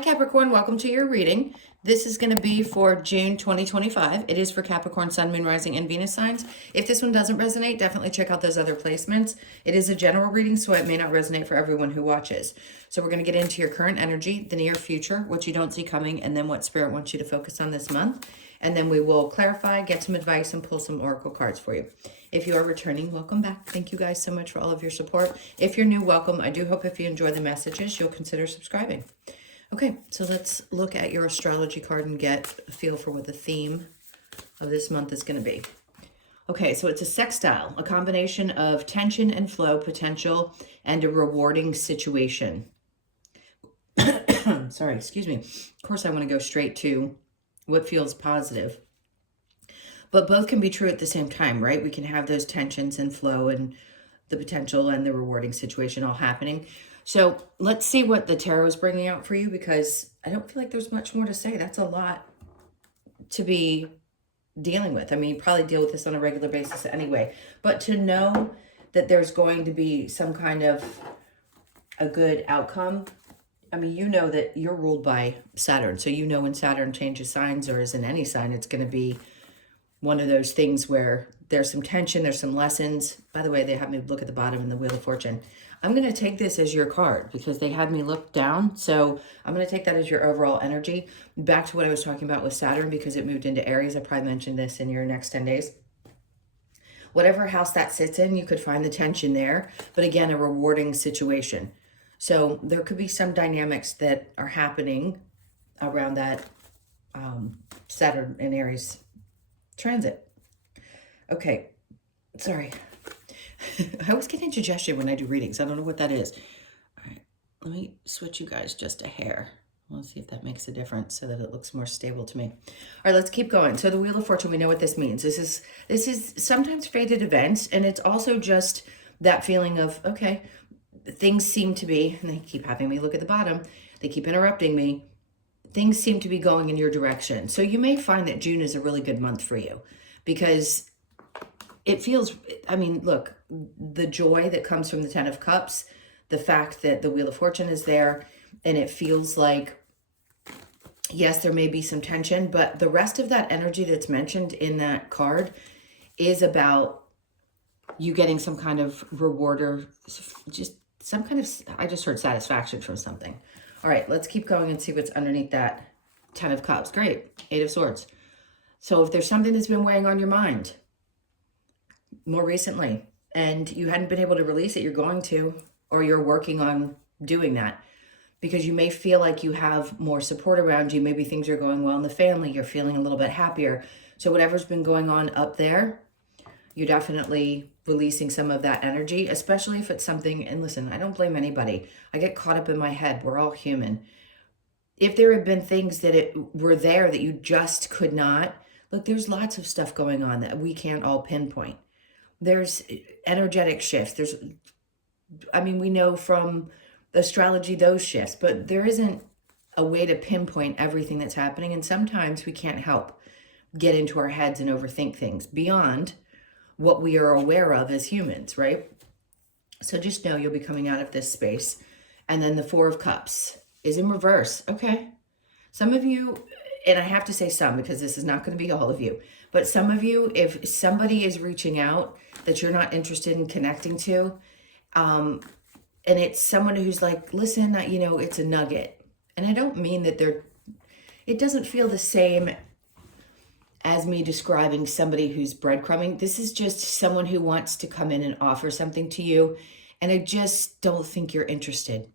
Capricorn, welcome to your reading. This is going to be for June 2025. It is for Capricorn, Sun, Moon, Rising, and Venus signs. If this one doesn't resonate, definitely check out those other placements. It is a general reading, so it may not resonate for everyone who watches. So we're going to get into your current energy, the near future, what you don't see coming, and then what Spirit wants you to focus on this month. And then we will clarify, get some advice, and pull some oracle cards for you. If you are returning, welcome back. Thank you guys so much for all of your support. If you're new, welcome. I do hope if you enjoy the messages, you'll consider subscribing. Okay, so let's look at your astrology card and get a feel for what the theme of this month is going to be. Okay, so it's a sextile, a combination of tension and flow, potential, and a rewarding situation. Sorry, excuse me. Of course, I want to go straight to what feels positive. But both can be true at the same time, right? We can have those tensions and flow and the potential and the rewarding situation all happening. So let's see what the tarot is bringing out for you, because I don't feel like there's much more to say. That's a lot to be dealing with. I mean, you probably deal with this on a regular basis anyway. But to know that there's going to be some kind of a good outcome. I mean, you know that you're ruled by Saturn. So you know when Saturn changes signs or is in any sign, it's going to be one of those things where there's some tension, there's some lessons. By the way, they have me look at the bottom in the Wheel of Fortune. I'm going to take this as your card because they had me look down. So I'm going to take that as your overall energy. Back to what I was talking about with Saturn, because it moved into Aries. I probably mentioned this in your next 10 days. Whatever house that sits in, you could find the tension there. But again, a rewarding situation. So there could be some dynamics that are happening around that Saturn and Aries transit. Okay, sorry. I always get indigestion when I do readings. I don't know what that is. All right, let me switch you guys just a hair. Let's see if that makes a difference so that it looks more stable to me. All right, let's keep going. So the Wheel of Fortune, we know what this means. This is sometimes fated events, and it's also just that feeling of, okay, things seem to be, and they keep having me look at the bottom, they keep interrupting me. Things seem to be going in your direction. So you may find that June is a really good month for you because it feels, I mean, look, the joy that comes from the Ten of Cups, the fact that the Wheel of Fortune is there, and it feels like, yes, there may be some tension, but the rest of that energy that's mentioned in that card is about you getting some kind of reward or just some kind of, I just heard satisfaction from something. All right, let's keep going and see what's underneath that Ten of Cups. Great, Eight of Swords. So if there's something that's been weighing on your mind more recently and you hadn't been able to release it, you're going to, or you're working on doing that because you may feel like you have more support around you. Maybe things are going well in the family. You're feeling a little bit happier. So whatever's been going on up there, you're definitely releasing some of that energy, especially if it's something, and listen, I don't blame anybody. I get caught up in my head. We're all human. If there have been things that were there that you just could not, look, there's lots of stuff going on that we can't all pinpoint. There's energetic shifts. We know from astrology those shifts, but there isn't a way to pinpoint everything that's happening. And sometimes we can't help get into our heads and overthink things beyond what we are aware of as humans, right? So just know you'll be coming out of this space. And then the Four of Cups is in reverse. Okay. Some of you, and I have to say some because this is not going to be all of you, but some of you, if somebody is reaching out that you're not interested in connecting to, and it's someone who's like, listen, it's a nugget. And I don't mean that it doesn't feel the same as me describing somebody who's breadcrumbing. This is just someone who wants to come in and offer something to you. And I just don't think you're interested.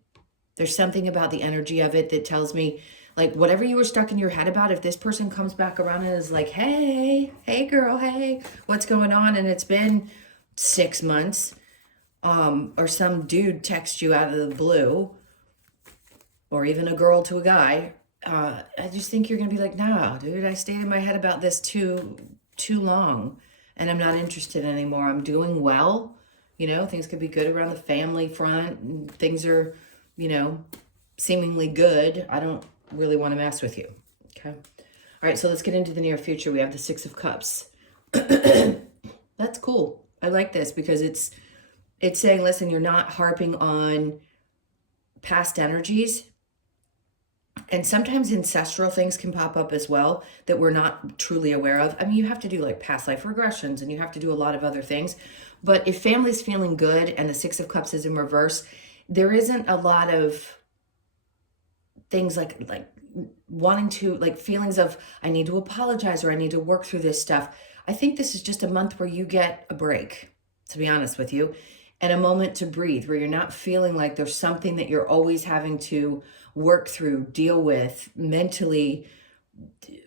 There's something about the energy of it that tells me, like, whatever you were stuck in your head about, if this person comes back around and is like, hey girl, hey, what's going on? And it's been 6 months, or some dude texts you out of the blue, or even a girl to a guy, I just think you're going to be like, no, dude, I stayed in my head about this too long and I'm not interested anymore. I'm doing well. Things could be good around the family front. And things are, seemingly good. I don't really want to mess with you. Okay. All right. So let's get into the near future. We have the Six of Cups. That's cool. I like this because it's saying, listen, you're not harping on past energies. And sometimes ancestral things can pop up as well that we're not truly aware of. I mean, you have to do like past life regressions and you have to do a lot of other things. But if family's feeling good and the Six of Cups is in reverse, there isn't a lot of things like wanting to, like feelings of, I need to apologize or I need to work through this stuff. I think this is just a month where you get a break, to be honest with you, and a moment to breathe, where you're not feeling like there's something that you're always having to work through, deal with, mentally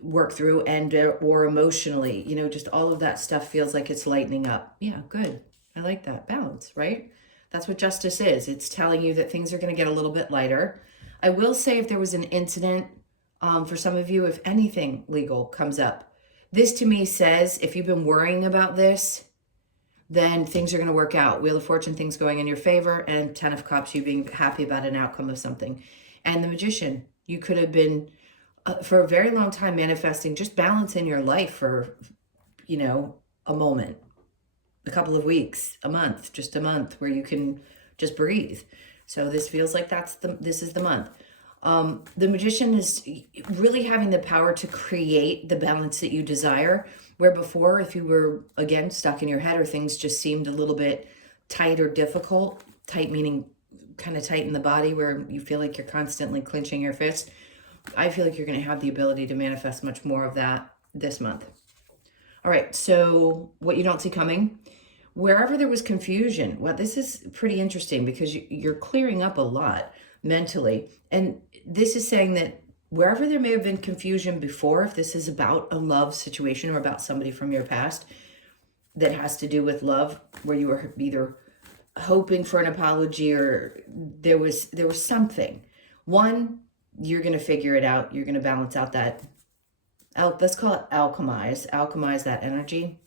work through, and or emotionally, you know, just all of that stuff feels like it's lightening up. Yeah, good. I like that. Balance, right? That's what justice is. It's telling you that things are going to get a little bit lighter. I will say, if there was an incident, for some of you, if anything legal comes up, this to me says, if you've been worrying about this, then things are going to work out. Wheel of Fortune, things going in your favor, and Ten of Cups, you being happy about an outcome of something. And the Magician, you could have been for a very long time manifesting just balance in your life for, you know, a moment, a couple of weeks, a month, just a month where you can just breathe. So this feels like this is the month. The Magician is really having the power to create the balance that you desire, where before, if you were, again, stuck in your head or things just seemed a little bit tight or difficult, tight meaning kind of tight in the body where you feel like you're constantly clenching your fist, I feel like you're going to have the ability to manifest much more of that this month. All right, so what you don't see coming, wherever there was confusion, well, this is pretty interesting because you're clearing up a lot mentally. And this is saying that wherever there may have been confusion before, if this is about a love situation or about somebody from your past that has to do with love, where you were either hoping for an apology or there was something. One, you're going to figure it out. You're going to balance out that, let's call it alchemize that energy.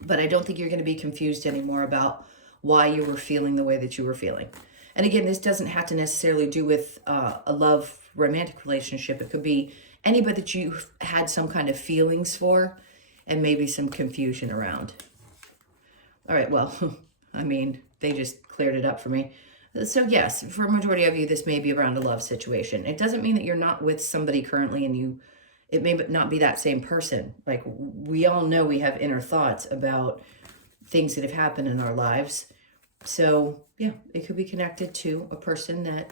But I don't think you're going to be confused anymore about why you were feeling the way that you were feeling. And again, this doesn't have to necessarily do with a love romantic relationship. It could be anybody that you had some kind of feelings for and maybe some confusion around. All right, well, I mean, they just cleared it up for me. So yes, for a majority of you, this may be around a love situation. It doesn't mean that you're not with somebody currently and it may not be that same person. Like, we all know we have inner thoughts about things that have happened in our lives. So yeah, it could be connected to a person that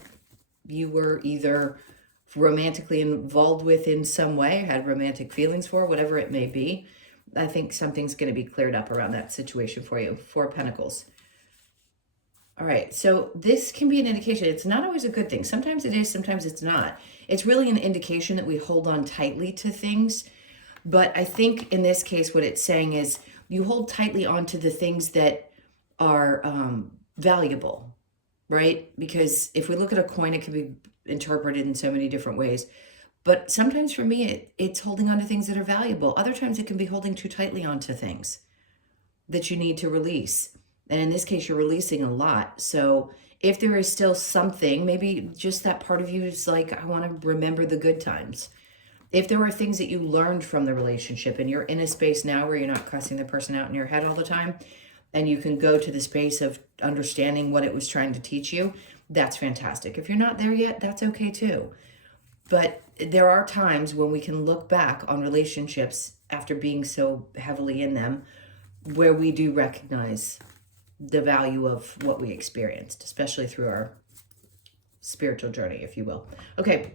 you were either romantically involved with in some way, had romantic feelings for, whatever it may be. I think something's going to be cleared up around that situation for you. Four of Pentacles. All right, so this can be an indication. It's not always a good thing. Sometimes it is, sometimes it's not. It's really an indication that we hold on tightly to things. But I think in this case, what it's saying is you hold tightly onto the things that are valuable, right? Because if we look at a coin, it can be interpreted in so many different ways. But sometimes for me, it's holding on to things that are valuable. Other times it can be holding too tightly onto things that you need to release. And in this case, you're releasing a lot. So if there is still something, maybe just that part of you is like, I want to remember the good times. If there were things that you learned from the relationship and you're in a space now where you're not cussing the person out in your head all the time, and you can go to the space of understanding what it was trying to teach you, that's fantastic. If you're not there yet, that's okay too. But there are times when we can look back on relationships after being so heavily in them, where we do recognize the value of what we experienced, especially through our spiritual journey, if you will. Okay,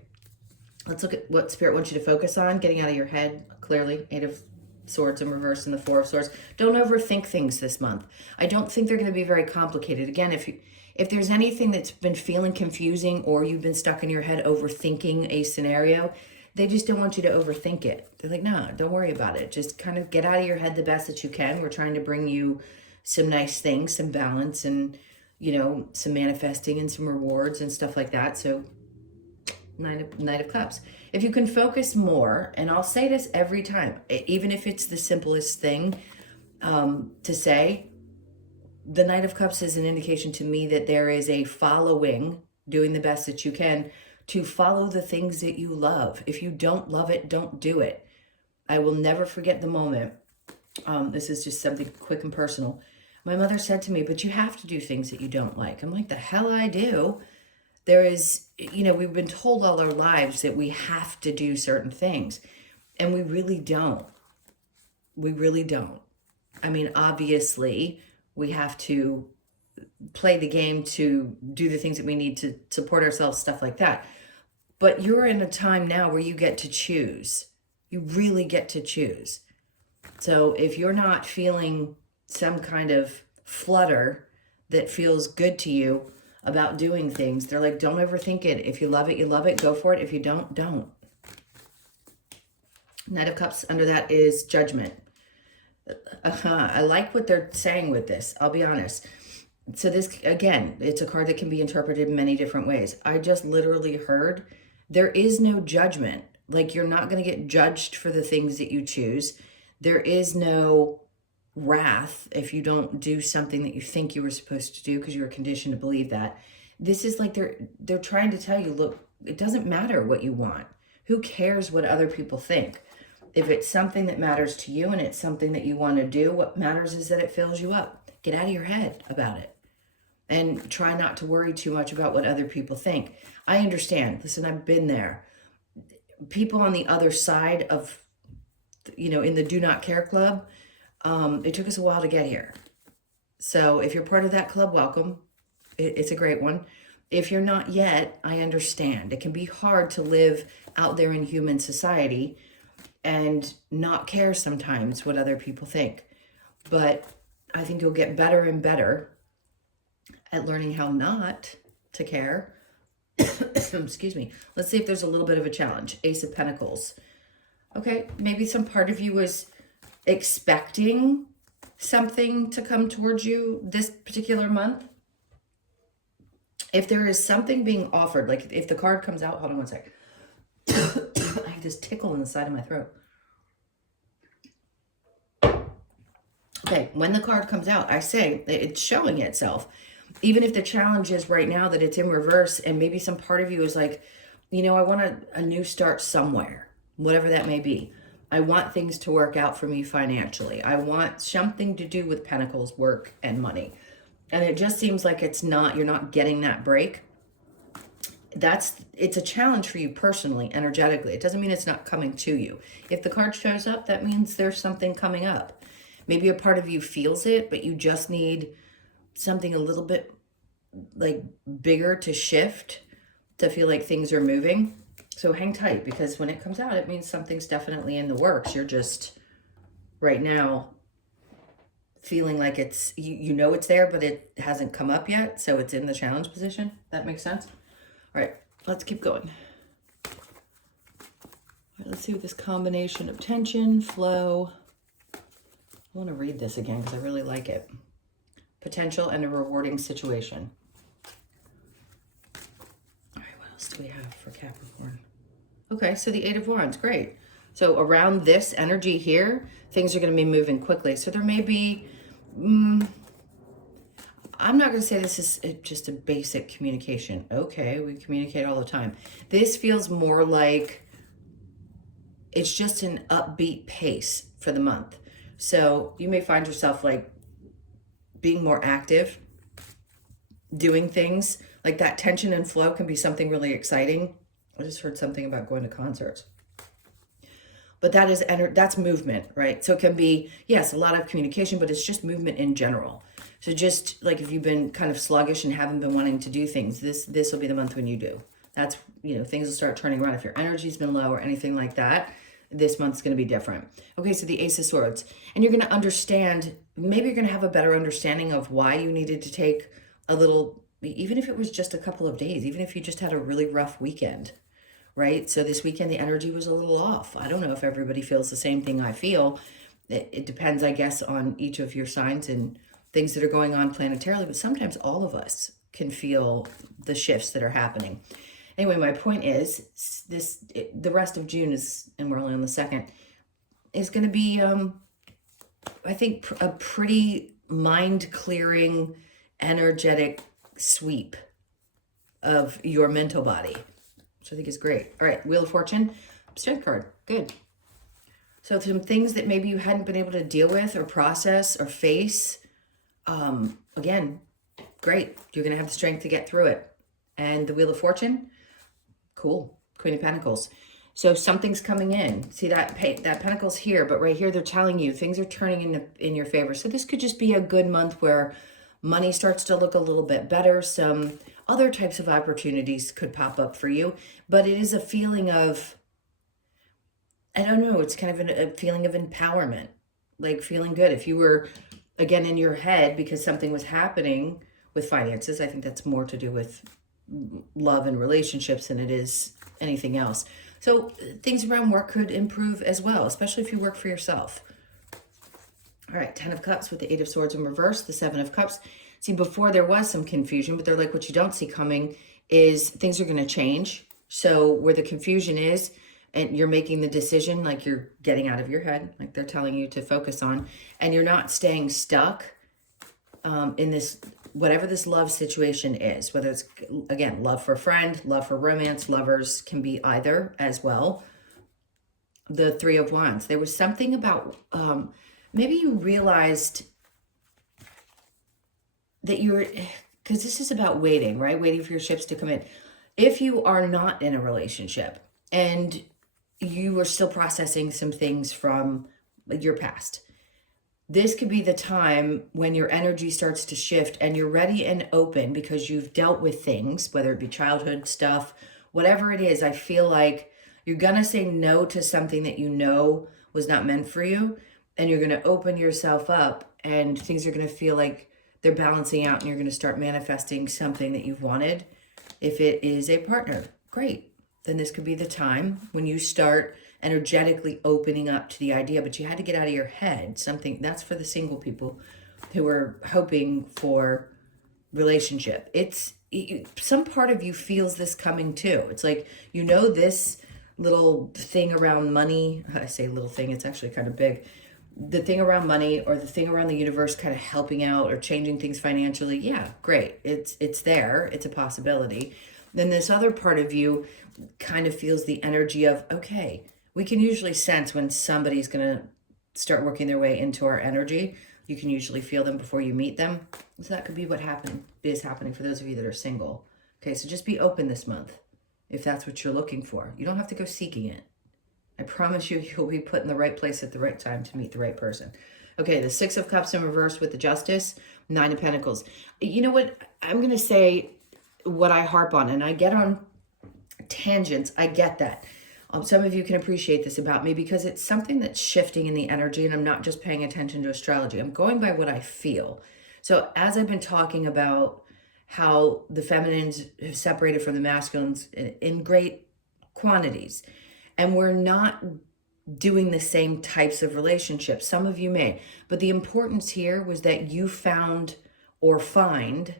let's look at what Spirit wants you to focus on, getting out of your head, clearly. Eight of Swords in reverse and the Four of Swords. Don't overthink things this month. I don't think they're going to be very complicated. Again, if there's anything that's been feeling confusing or you've been stuck in your head overthinking a scenario, they just don't want you to overthink it. They're like, no, don't worry about it. Just kind of get out of your head the best that you can. We're trying to bring you some nice things, some balance, and, you know, some manifesting and some rewards and stuff like that. So Knight of Cups. If you can focus more, and I'll say this every time, even if it's the simplest thing to say, the Knight of Cups is an indication to me that there is a following, doing the best that you can to follow the things that you love. If you don't love it, don't do it. I will never forget the moment. This is just something quick and personal. My mother said to me, but you have to do things that you don't like. I'm like, the hell I do. There is, we've been told all our lives that we have to do certain things, and we really don't. We really don't. I mean, obviously, we have to play the game to do the things that we need to support ourselves, stuff like that. But you're in a time now where you get to choose. You really get to choose. So if you're not feeling some kind of flutter that feels good to you about doing things, they're like, don't overthink it. If you love it, you love it. Go for it. If you don't, don't. Knight of Cups under that is judgment. I like what they're saying with this. I'll be honest. So this, again, it's a card that can be interpreted in many different ways. I just literally heard there is no judgment. Like, you're not going to get judged for the things that you choose. There is no wrath if you don't do something that you think you were supposed to do because you were conditioned to believe that. This is like they're trying to tell you, look, it doesn't matter what you want. Who cares what other people think? If it's something that matters to you and it's something that you want to do, what matters is that it fills you up. Get out of your head about it. And try not to worry too much about what other people think. I understand. Listen, I've been there. People on the other side of, in the do not care club, it took us a while to get here. So if you're part of that club, welcome. It's a great one. If you're not yet, I understand. It can be hard to live out there in human society and not care sometimes what other people think. But I think you'll get better and better at learning how not to care. Excuse me. Let's see if there's a little bit of a challenge. Ace of Pentacles. Okay, maybe some part of you was expecting something to come towards you this particular month. If there is something being offered, like if the card comes out, hold on one sec. I have this tickle in the side of my throat. Okay, when the card comes out, I say it's showing itself. Even if the challenge is right now that it's in reverse and maybe some part of you is like, I want a new start somewhere, whatever that may be. I want things to work out for me financially. I want something to do with Pentacles, work, and money. And it just seems like you're not getting that break. It's a challenge for you personally, energetically. It doesn't mean it's not coming to you. If the card shows up, that means there's something coming up. Maybe a part of you feels it, but you just need something a little bit like bigger to shift to feel like things are moving. So hang tight, because when it comes out, it means something's definitely in the works. You're just right now feeling like it's, it's there, but it hasn't come up yet. So it's in the challenge position. That makes sense. All right, let's keep going. All right, let's see what this combination of tension, flow. I want to read this again because I really like it. Potential and a rewarding situation. All right, what else do we have for Capricorn? Okay, so the Eight of Wands, great. So around this energy here, things are going to be moving quickly. So there may be, I'm not going to say this is just a basic communication. Okay, we communicate all the time. This feels more like it's just an upbeat pace for the month. So you may find yourself like being more active, doing things. Like that tension and flow can be something really exciting. I just heard something about going to concerts. But that's movement, right? So it can be, yes, a lot of communication, but it's just movement in general. So just like if you've been kind of sluggish and haven't been wanting to do things, this will be the month when you do. That's, things will start turning around. If your energy's been low or anything like that, this month's going to be different. Okay, so the Ace of Swords. And you're going to understand, maybe you're going to have a better understanding of why you needed to take a little, even if it was just a couple of days, even if you just had a really rough weekend, right? So this weekend, the energy was a little off. I don't know if everybody feels the same thing I feel. It depends, I guess, on each of your signs and things that are going on planetarily, but sometimes all of us can feel the shifts that are happening. Anyway, my point is the rest of June is, and we're only on the 2nd, is going to be, I think, a pretty mind-clearing, energetic sweep of your mental body, which I think is great. All right, Wheel of Fortune, Strength card, good. So some things that maybe you hadn't been able to deal with or process or face, again, great. You're going to have the strength to get through it. And the Wheel of Fortune, cool, Queen of Pentacles. So something's coming in. See that Pentacle's here, but right here they're telling you things are turning in your favor. So this could just be a good month where money starts to look a little bit better. Some other types of opportunities could pop up for you, but it is a feeling of, I don't know, it's kind of a feeling of empowerment, like feeling good. If you were, again, in your head because something was happening with finances, I think that's more to do with love and relationships than it is anything else. So things around work could improve as well, especially if you work for yourself. All right, 10 of Cups with the 8 of Swords in reverse, the 7 of Cups. See, before there was some confusion, but they're like, what you don't see coming is things are going to change. So where the confusion is, and you're making the decision, like you're getting out of your head, like they're telling you to focus on, and you're not staying stuck in this, whatever this love situation is, whether it's, again, love for a friend, love for romance, lovers can be either as well. The 3 of Wands, there was something about, maybe you realized that you're, because this is about waiting, right? Waiting for your ships to come in. If you are not in a relationship and you are still processing some things from your past, this could be the time when your energy starts to shift and you're ready and open because you've dealt with things, whether it be childhood stuff, whatever it is. I feel like you're going to say no to something that you know was not meant for you, and you're going to open yourself up and things are going to feel like they're balancing out and you're going to start manifesting something that you've wanted. If it is a partner, great. Then this could be the time when you start energetically opening up to the idea, but you had to get out of your head. Something that's for the single people who are hoping for relationship. Some part of you feels this coming too. It's like, you know, this little thing around money, I say little thing, it's actually kind of big. The thing around money or the thing around the universe kind of helping out or changing things financially. Yeah, great. It's there. It's a possibility. Then this other part of you kind of feels the energy of, okay, we can usually sense when somebody's going to start working their way into our energy. You can usually feel them before you meet them. So that could be what is happening for those of you that are single. Okay, so just be open this month if that's what you're looking for. You don't have to go seeking it. I promise you, you'll be put in the right place at the right time to meet the right person. Okay, the 6 of Cups in reverse with the Justice, 9 of Pentacles. You know what? I'm going to say what I harp on, and I get on tangents. I get that. Some of you can appreciate this about me because it's something that's shifting in the energy, and I'm not just paying attention to astrology. I'm going by what I feel. So as I've been talking about how the feminines have separated from the masculines in great quantities, and we're not doing the same types of relationships. Some of you may, but the importance here was that you found or find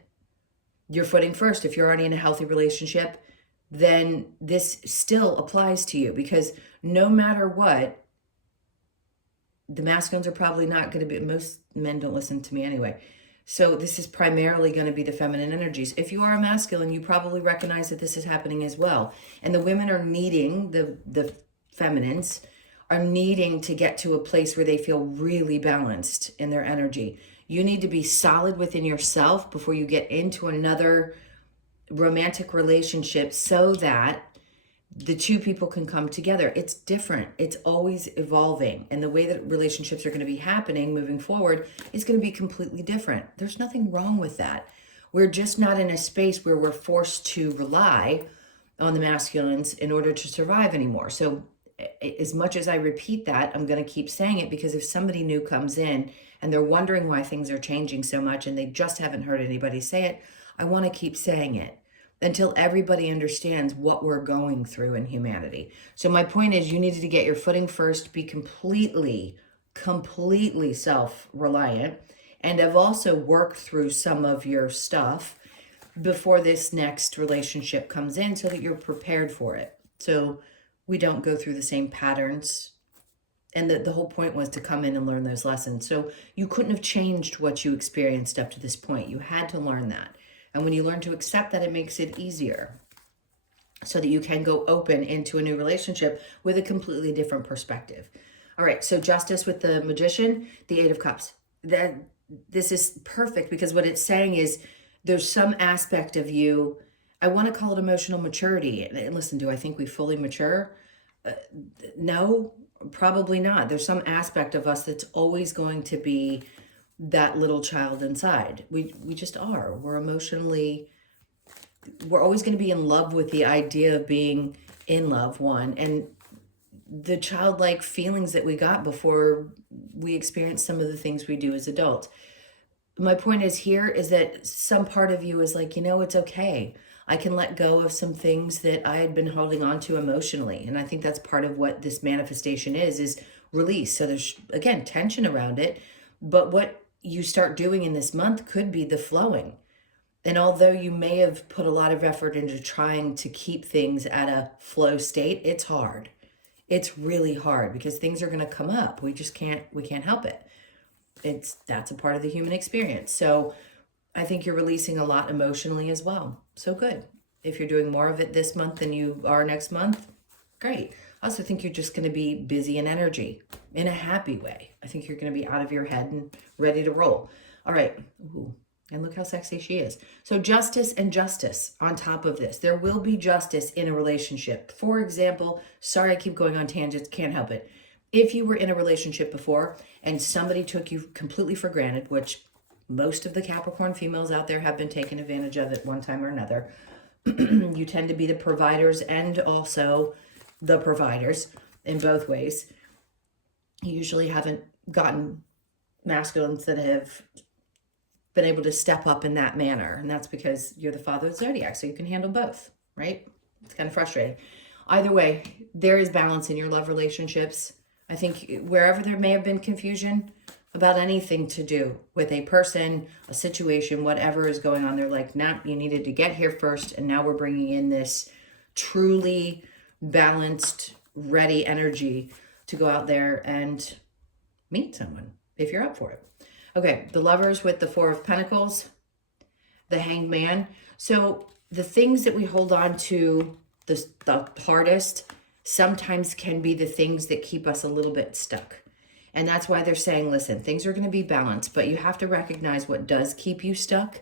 your footing first. If you're already in a healthy relationship, then this still applies to you, because no matter what, the masculines are probably not going to be, most men don't listen to me anyway. So this is primarily going to be the feminine energies. If you are a masculine, you probably recognize that this is happening as well. And the women are needing, the feminines are needing to get to a place where they feel really balanced in their energy. You need to be solid within yourself before you get into another romantic relationship so that the two people can come together. It's different. It's always evolving. And the way that relationships are going to be happening moving forward is going to be completely different. There's nothing wrong with that. We're just not in a space where we're forced to rely on the masculines in order to survive anymore. So as much as I repeat that, I'm going to keep saying it, because if somebody new comes in and they're wondering why things are changing so much and they just haven't heard anybody say it, I want to keep saying it until everybody understands what we're going through in humanity. So my point is, you needed to get your footing first, be completely self-reliant, and have also worked through some of your stuff before this next relationship comes in so that you're prepared for it. So we don't go through the same patterns. And the whole point was to come in and learn those lessons. So you couldn't have changed what you experienced up to this point. You had to learn that. And when you learn to accept that, it makes it easier so that you can go open into a new relationship with a completely different perspective. All right, so Justice with the Magician, the 8 of Cups. This is perfect, because what it's saying is there's some aspect of you I want to call it emotional maturity. And listen, do I think we fully mature? Uh, no, probably not. There's some aspect of us that's always going to be that little child inside. We just are. We're always going to be in love with the idea of being in love, one, and the childlike feelings that we got before we experienced some of the things we do as adults. My point is here is that some part of you is like, it's okay. I can let go of some things that I had been holding on to emotionally. And I think that's part of what this manifestation is release. So there's, again, tension around it. But what you start doing in this month could be the flowing. And although you may have put a lot of effort into trying to keep things at a flow state, it's hard. It's really hard because things are going to come up. We can't help it. That's a part of the human experience. So I think you're releasing a lot emotionally as well. So good. If you're doing more of it this month than you are next month, great. I also think you're just going to be busy in energy in a happy way. I think you're going to be out of your head and ready to roll. All right. Ooh. And look how sexy she is. So justice and justice on top of this. There will be justice in a relationship. For example, sorry I keep going on tangents, can't help it. If you were in a relationship before and somebody took you completely for granted, which most of the Capricorn females out there have been taken advantage of at one time or another, you tend to be the providers and also the providers in both ways. You usually haven't gotten masculines that have been able to step up in that manner. And that's because you're the father of the zodiac, so you can handle both, right? It's kind of frustrating. Either way, there is balance in your love relationships. I think wherever there may have been confusion about anything to do with a person, a situation, whatever is going on, they're like, nah, you needed to get here first. And now we're bringing in this truly balanced, ready energy to go out there and meet someone if you're up for it. Okay, the Lovers with the Four of Pentacles, the Hanged Man. So the things that we hold on to the hardest sometimes can be the things that keep us a little bit stuck. And that's why they're saying, listen, things are going to be balanced, but you have to recognize what does keep you stuck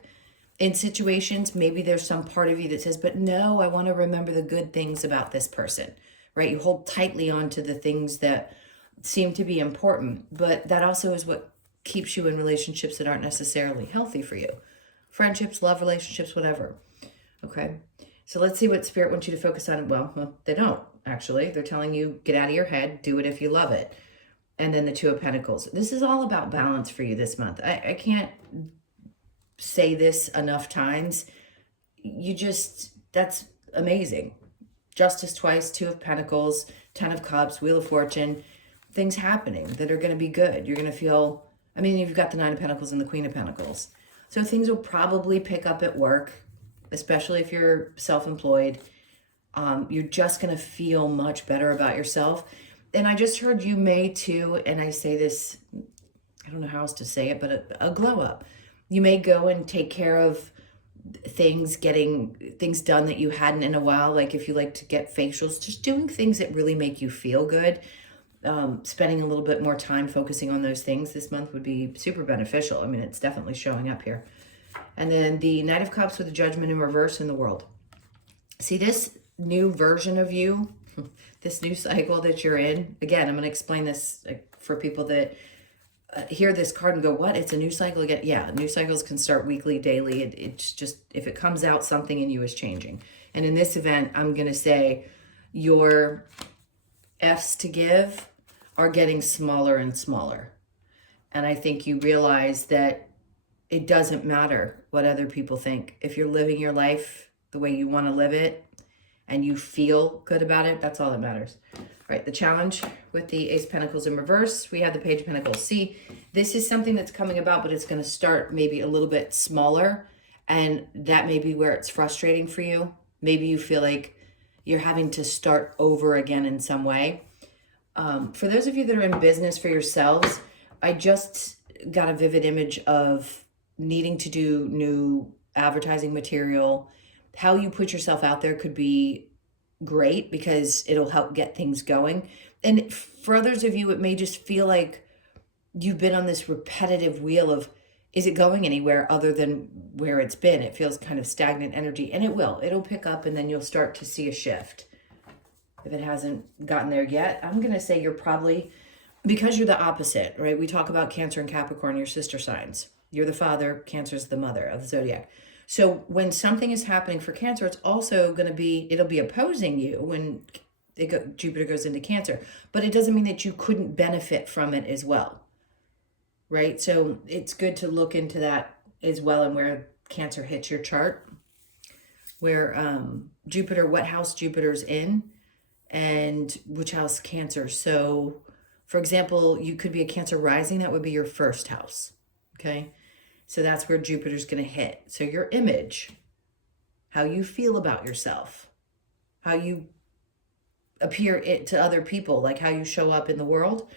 in situations. Maybe there's some part of you that says, but no, I want to remember the good things about this person, right? You hold tightly on to the things that seem to be important, but that also is what keeps you in relationships that aren't necessarily healthy for you. Friendships, love relationships, whatever. Okay. So let's see what Spirit wants you to focus on. Well, they don't actually. They're telling you, get out of your head, do it if you love it. And then the Two of Pentacles. This is all about balance for you this month. I can't say this enough times. That's amazing. Justice twice, Two of Pentacles, Ten of Cups, Wheel of Fortune, things happening that are going to be good. You're going to feel, you've got the Nine of Pentacles and the Queen of Pentacles. So things will probably pick up at work, especially if you're self-employed. You're just going to feel much better about yourself. And I just heard you may too, and I say this, I don't know how else to say it, but a glow up. You may go and take care of things, getting things done that you hadn't in a while. Like if you like to get facials, just doing things that really make you feel good. Spending a little bit more time focusing on those things this month would be super beneficial. It's definitely showing up here. And then the Knight of Cups with the Judgment in reverse in the world. See, this new version of you, this new cycle that you're in, again, I'm going to explain this for people that hear this card and go, what? It's a new cycle again? Yeah, new cycles can start weekly, daily. It's just, if it comes out, something in you is changing. And in this event, I'm going to say your F's to give are getting smaller and smaller. And I think you realize that it doesn't matter what other people think. If you're living your life the way you want to live it and you feel good about it, that's all that matters. All right, the challenge with the Ace of Pentacles in reverse, we have the Page of Pentacles. See, this is something that's coming about, but it's going to start maybe a little bit smaller. And that may be where it's frustrating for you. Maybe you feel like you're having to start over again in some way. For those of you that are in business for yourselves, I just got a vivid image of needing to do new advertising material. How you put yourself out there could be great because it'll help get things going. And for others of you, it may just feel like you've been on this repetitive wheel of is it going anywhere other than where it's been? It feels kind of stagnant energy, and it will. It'll pick up, and then you'll start to see a shift. If it hasn't gotten there yet, I'm going to say you're probably, because you're the opposite, right? We talk about Cancer and Capricorn, your sister signs. You're the father, Cancer's the mother of the zodiac. So when something is happening for Cancer, it's also going to be, it'll be opposing you when Jupiter goes into Cancer, but it doesn't mean that you couldn't benefit from it as well, right? So it's good to look into that as well, and where Cancer hits your chart, where Jupiter, what house Jupiter's in, and which house Cancer. So for example, you could be a Cancer rising, that would be your first house, okay? So that's where Jupiter's going to hit. So your image, how you feel about yourself, how you appear to other people, like how you show up in the world.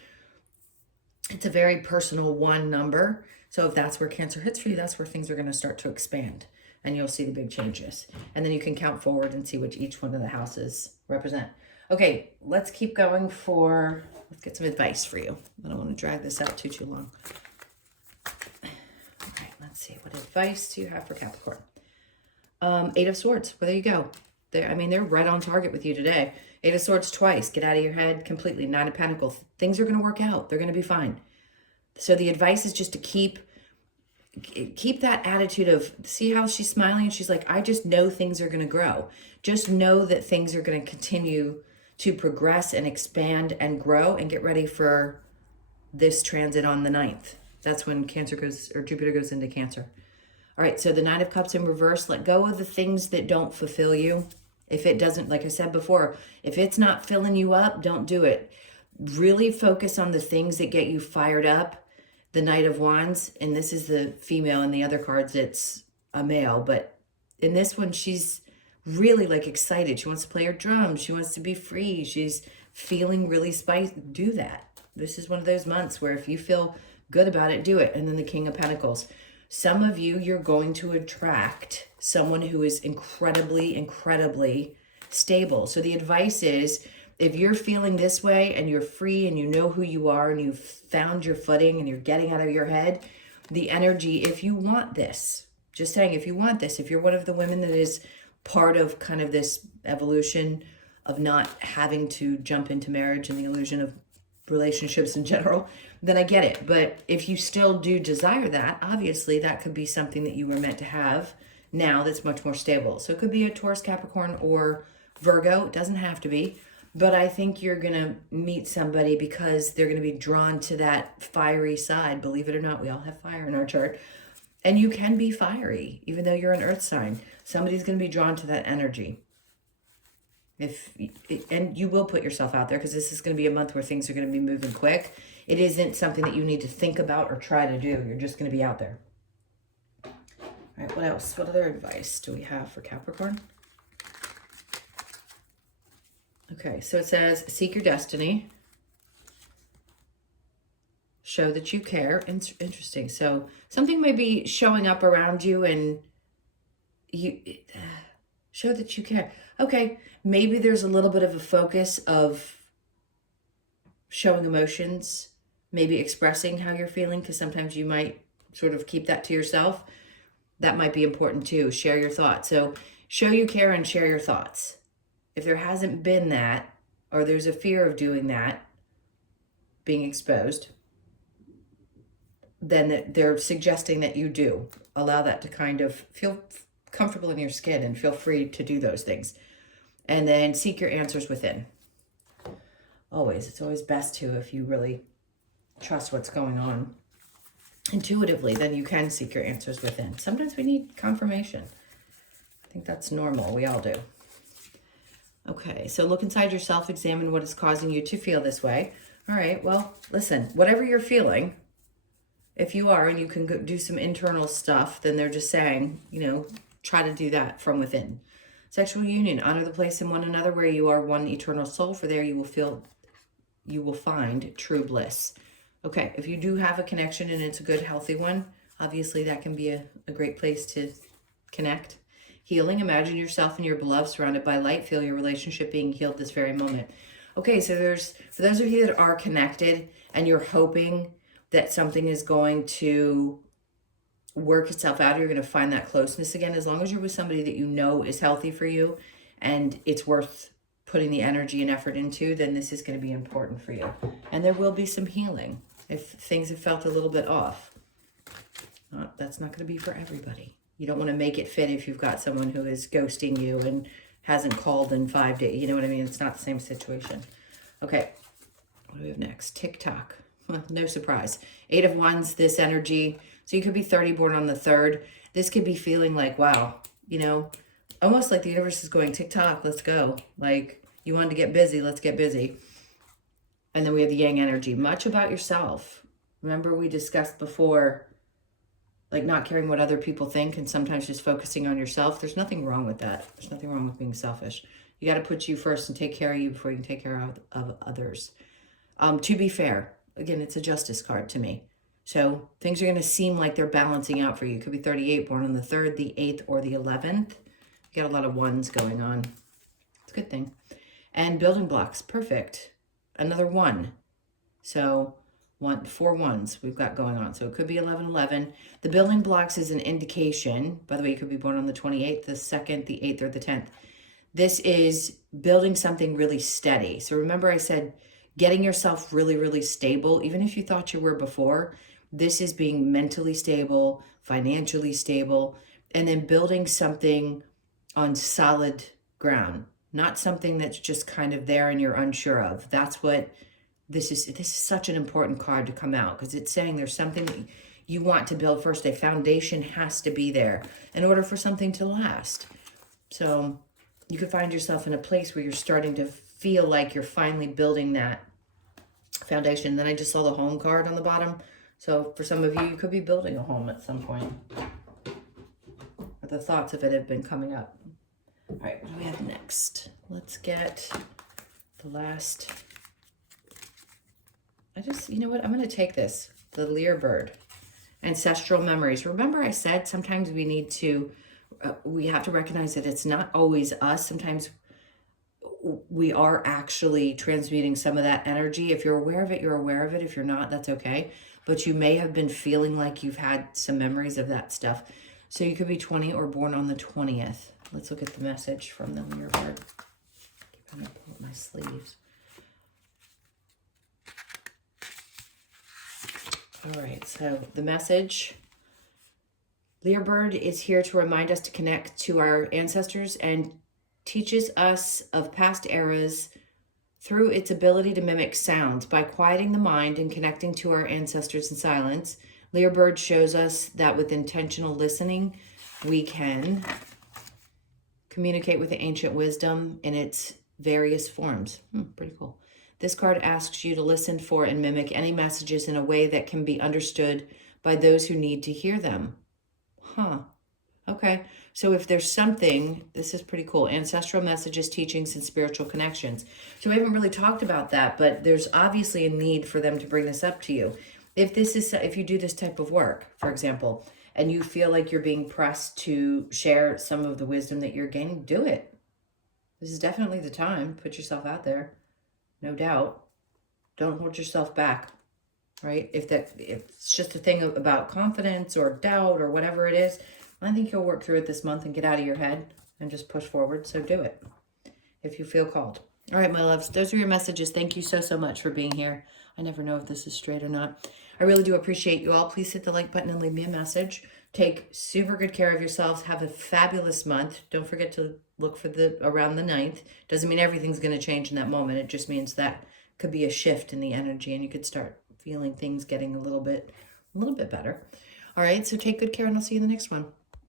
It's a very personal one number. So if that's where Cancer hits for you, that's where things are going to start to expand, and you'll see the big changes. And then you can count forward and see what each one of the houses represent. Okay, let's keep going let's get some advice for you. I don't want to drag this out too long. Okay, let's see. What advice do you have for Capricorn? Eight of Swords. Well, there you go. They're right on target with you today. Eight of Swords twice. Get out of your head completely. Nine of Pentacles. Things are going to work out. They're going to be fine. So the advice is just to keep that attitude of, see how she's smiling? And she's like, I just know things are going to grow. Just know that things are going to continue to progress and expand and grow, and get ready for this transit on the 9th. That's when Jupiter goes into Cancer. All right, so the Nine of Cups in reverse. Let go of the things that don't fulfill you. If it doesn't, like I said before, if it's not filling you up, don't do it. Really focus on the things that get you fired up. The Knight of Wands, and this is the female. In the other cards, it's a male. But in this one, she's really like excited. She wants to play her drums. She wants to be free. She's feeling really spicy. Do that. This is one of those months where if you feel good about it, do it. And then the King of Pentacles. Some of you, you're going to attract someone who is incredibly, incredibly stable. So the advice is, if you're feeling this way and you're free and you know who you are and you've found your footing and you're getting out of your head, the energy, if you want this, just saying, if you want this, if you're one of the women that is part of kind of this evolution of not having to jump into marriage and the illusion of relationships in general, then I get it. But if you still do desire that, obviously that could be something that you were meant to have now that's much more stable. So it could be a Taurus, Capricorn, or Virgo. It doesn't have to be. But I think you're going to meet somebody because they're going to be drawn to that fiery side. Believe it or not, we all have fire in our chart. And you can be fiery, even though you're an earth sign. Somebody's going to be drawn to that energy. And you will put yourself out there, because this is going to be a month where things are going to be moving quick. It isn't something that you need to think about or try to do. You're just going to be out there. All right, what else? What other advice do we have for Capricorn? Okay, so it says, seek your destiny. Show that you care. Interesting. So something may be showing up around you, and you show that you care. Okay, maybe there's a little bit of a focus of showing emotions, maybe expressing how you're feeling, because sometimes you might sort of keep that to yourself. That might be important too. Share your thoughts. So show you care and share your thoughts. If there hasn't been that, or there's a fear of doing that, being exposed, then they're suggesting that you do. Allow that to kind of feel comfortable in your skin and feel free to do those things. And then seek your answers within. Always. It's always best to, if you really trust what's going on intuitively, then you can seek your answers within. Sometimes we need confirmation. I think that's normal. We all do. Okay, so look inside yourself, examine what is causing you to feel this way. All right, well, listen, whatever you're feeling, if you are, and you can go do some internal stuff, then they're just saying, try to do that from within. Sexual union, honor the place in one another where you are one eternal soul, for there you will find true bliss. Okay, if you do have a connection and it's a good, healthy one, obviously that can be a great place to connect. Healing, imagine yourself and your beloved surrounded by light. Feel your relationship being healed this very moment. Okay, so for those of you that are connected and you're hoping that something is going to work itself out. You're going to find that closeness again. As long as you're with somebody that you know is healthy for you and it's worth putting the energy and effort into, then this is going to be important for you. And there will be some healing if things have felt a little bit off. That's not going to be for everybody. You don't want to make it fit if you've got someone who is ghosting you and hasn't called in 5 days. You know what I mean? It's not the same situation. Okay. What do we have next? TikTok. No surprise. 8 of Wands, this energy. So you could be 30, born on the 3rd. This could be feeling like, wow, you know, almost like the universe is going, TikTok, let's go. Like, you wanted to get busy, let's get busy. And then we have the Yang energy. Much about yourself. Remember we discussed before, like not caring what other people think and sometimes just focusing on yourself. There's nothing wrong with that. There's nothing wrong with being selfish. You got to put you first and take care of you before you can take care of others. To be fair, again, it's a justice card to me. So things are going to seem like they're balancing out for you. It could be 38, born on the 3rd, the 8th, or the 11th. You got a lot of ones going on. It's a good thing. And building blocks, perfect. Another 1. So 4 ones we've got going on. So it could be 11, 11. The building blocks is an indication. By the way, you could be born on the 28th, the 2nd, the 8th, or the 10th. This is building something really steady. So remember I said getting yourself really, really stable. Even if you thought you were before, this is being mentally stable, financially stable, and then building something on solid ground. Not something that's just kind of there and you're unsure of. That's what this is. This is such an important card to come out because it's saying there's something that you want to build first. A foundation has to be there in order for something to last. So you could find yourself in a place where you're starting to feel like you're finally building that foundation. Then I just saw the home card on the bottom. So for some of you, you could be building a home at some point. Or the thoughts of it have been coming up. All right, what do we have next? Let's get the last. You know what? I'm going to take this. The lyre bird. Ancestral memories. Remember I said sometimes we need to, we have to recognize that it's not always us. Sometimes we are actually transmuting some of that energy. If you're aware of it, you're aware of it. If you're not, that's okay. But you may have been feeling like you've had some memories of that stuff. So you could be 20 or born on the 20th. Let's look at the message from the lyre bird. I'm going to pull up my sleeves. All right, so the message. Lyre bird is here to remind us to connect to our ancestors and teaches us of past eras through its ability to mimic sounds. By quieting the mind and connecting to our ancestors in silence, lyre bird shows us that with intentional listening, we can communicate with the ancient wisdom in its various forms. Pretty cool. This card asks you to listen for and mimic any messages in a way that can be understood by those who need to hear them. Okay. So if there's something, this is pretty cool. Ancestral messages, teachings, and spiritual connections. So we haven't really talked about that, but there's obviously a need for them to bring this up to you. If you do this type of work, for example, and you feel like you're being pressed to share some of the wisdom that you're gaining, do it. This is definitely the time. Put yourself out there. No doubt. Don't hold yourself back, right? If it's just a thing about confidence or doubt or whatever it is, I think you'll work through it this month and get out of your head and just push forward. So do it if you feel called. All right, my loves, those are your messages. Thank you so much for being here. I never know if this is straight or not. I really do appreciate you all. Please hit the like button and leave me a message. Take super good care of yourselves. Have a fabulous month. Don't forget to look for around the 9th. Doesn't mean everything's going to change in that moment. It just means that could be a shift in the energy and you could start feeling things getting a little bit better. All right, so take good care and I'll see you in the next one.